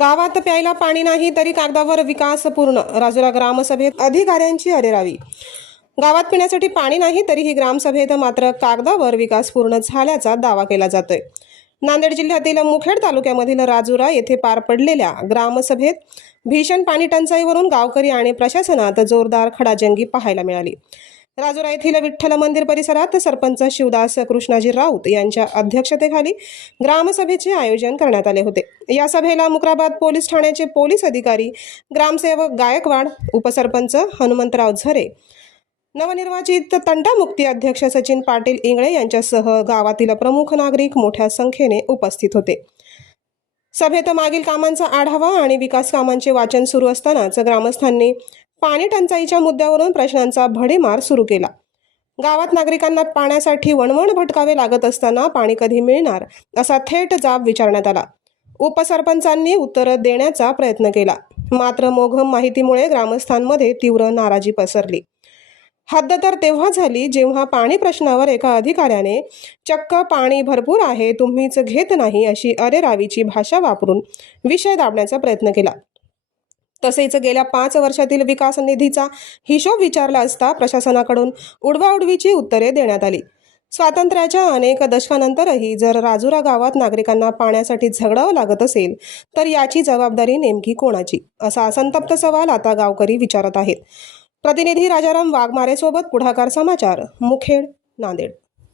गावात प्यायला पाणी नाही तरी कागदावर विकास पूर्ण. राजुरा ग्रामसभेत अधिकाऱ्यांची अरेरावी. गावात पिण्यासाठी पाणी नाही तरीही ग्रामसभेत मात्र कागदावर विकास पूर्ण झाल्याचा दावा केला जातोय. नांदेड जिल्ह्यातील मुखेड तालुक्यामधील राजुरा येथे पार पडलेल्या ग्रामसभेत भीषण पाणी टंचाईवरून गावकरी आणि प्रशासनात जोरदार खडाजंगी पाहायला मिळाली. राजुरा येथील विठ्ठल मंदिर परिसरात सरपंच शिवदास कृष्णाजी राऊत यांच्या अध्यक्षतेखाली ग्रामसभेचे आयोजन करण्यात आले होते. या सभेला मुक्राबाद पोलीस ठाण्याचे पोलीस अधिकारी, ग्रामसेवक गायकवाड, उपसरपंच हनुमंतराव झरे, नवनिर्वाचित तंटामुक्ती अध्यक्ष सचिन पाटील इंगळे यांच्यासह गावातील प्रमुख नागरिक मोठ्या संख्येने उपस्थित होते. सभेत मागील कामांचा आढावा आणि विकास कामांचे वाचन सुरू असतानाच ग्रामस्थांनी पाणी टंचाईच्या मुद्द्यावरून प्रश्नांचा भडीमार सुरू केला. गावात नागरिकांना पाण्यासाठी वणवण भटकावे लागत असताना पाणी कधी मिळणार असा थेट जाब विचारण्यात आला. उपसरपंचांनी उत्तर देण्याचा प्रयत्न केला, मात्र मोघम माहितीमुळे ग्रामस्थांमध्ये तीव्र नाराजी पसरली. हद्द तर तेव्हा झाली जेव्हा पाणी प्रश्नावर एका अधिकाऱ्याने चक्क पाणी भरपूर आहे, तुम्हीच घेत नाही अशी अरेरावीची भाषा वापरून विषय दाबण्याचा प्रयत्न केला. तसेच गेल्या 5 वर्षातील विकास निधीचा हिशोब विचारला असता प्रशासनाकडून उडवाउडवीची उत्तरे देण्यात आली. स्वातंत्र्याच्या अनेक दशकानंतरही जर राजुरा गावात नागरिकांना पाण्यासाठी झगडावं लागत असेल तर याची जबाबदारी नेमकी कोणाची, असा संतप्त सवाल आता गावकरी विचारत आहेत. प्रतिनिधी राजाराम वाघमारे सोबत पुढाकार समाचार, मुखेड, नांदेड.